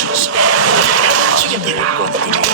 주시옵소서. 주님, 내가 원드립니다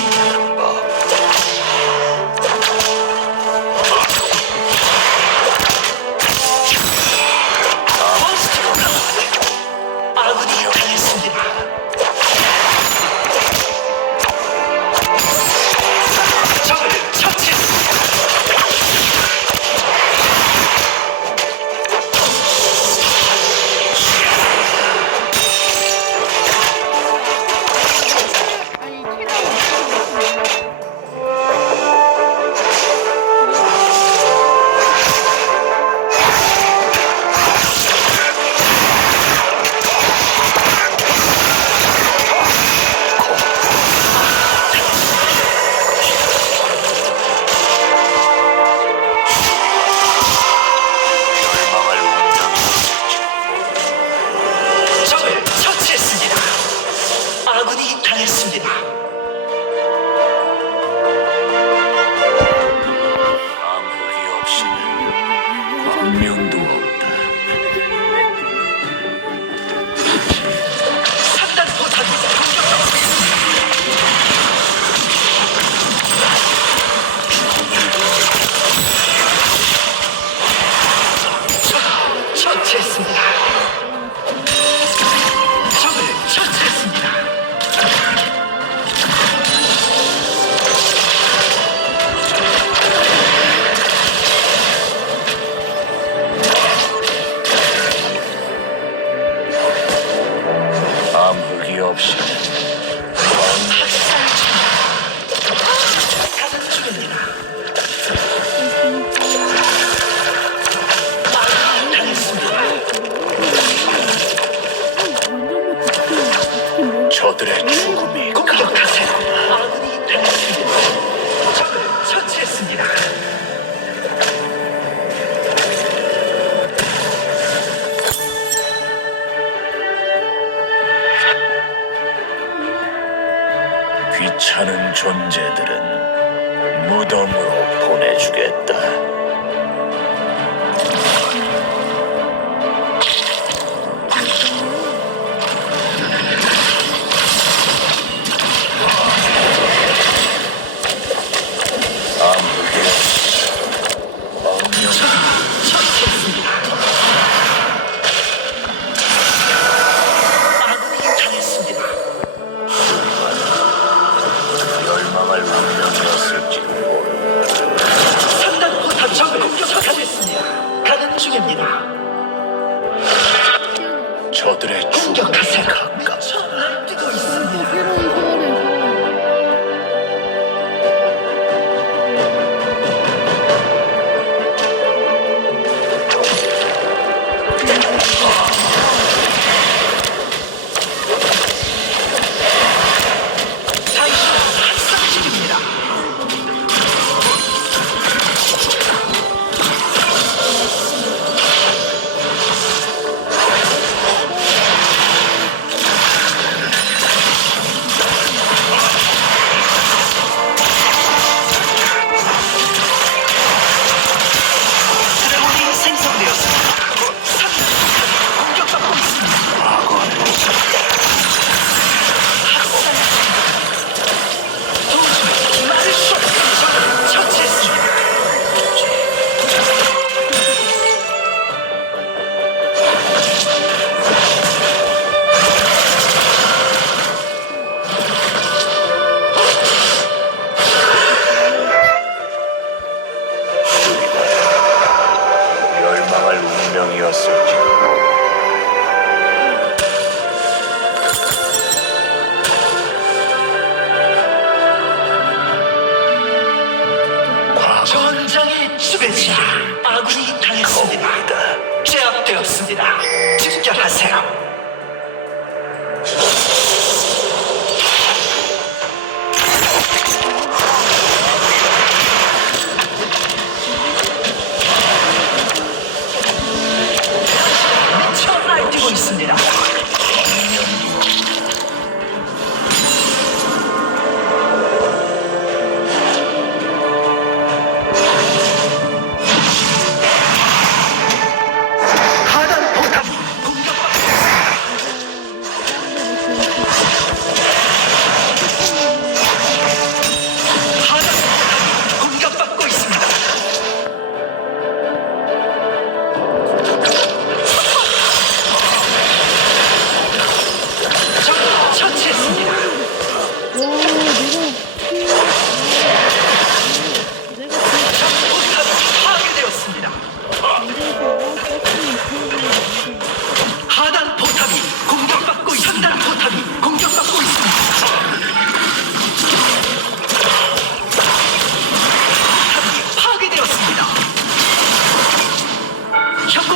존재들은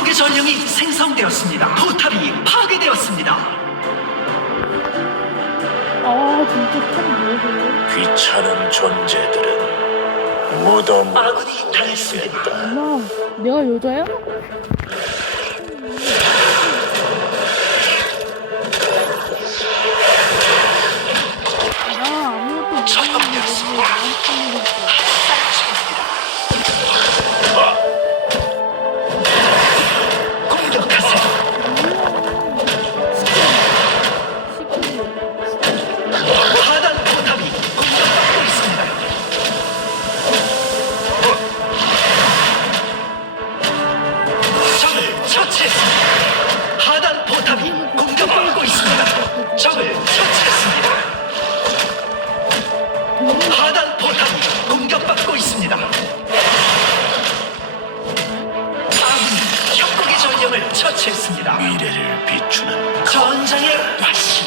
소개 전형이 생성되었습니다. 포탑이 파괴되었습니다. 아 진짜 참 뭐해? 귀찮은 존재들은 무덤 아군이 당했습니다. 엄마, 내가 여자야? 하단 포탑 공격받고 있습니다. 아군 협곡의 전령을 처치했습니다. 미래를 비추는 전장의 발시.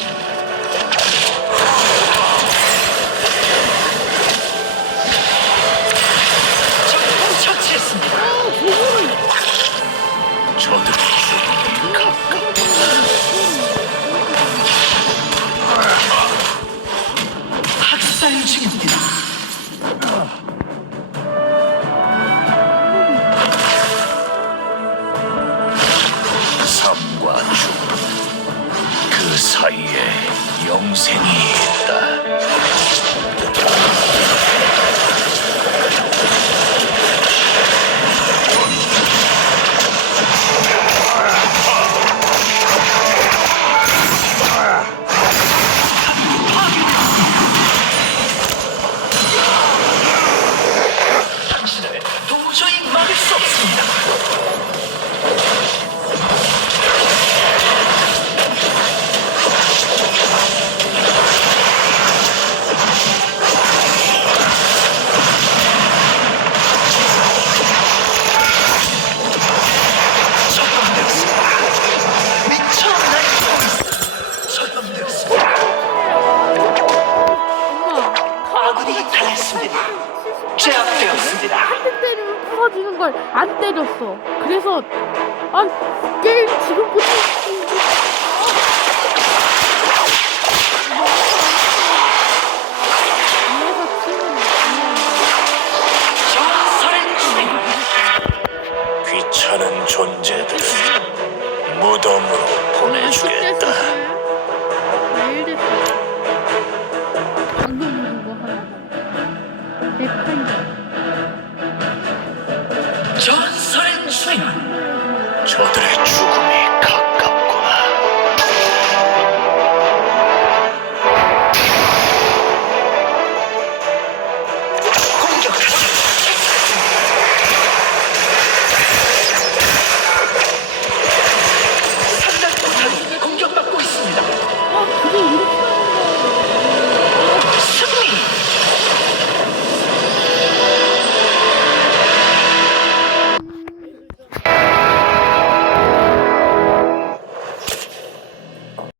영생이 아군이 당했습니다. 제압되었습니다. 한대 때리면 부서지는 걸 안 때렸어 그래서 아 게임 지금부터 машина. Чого ти чуку?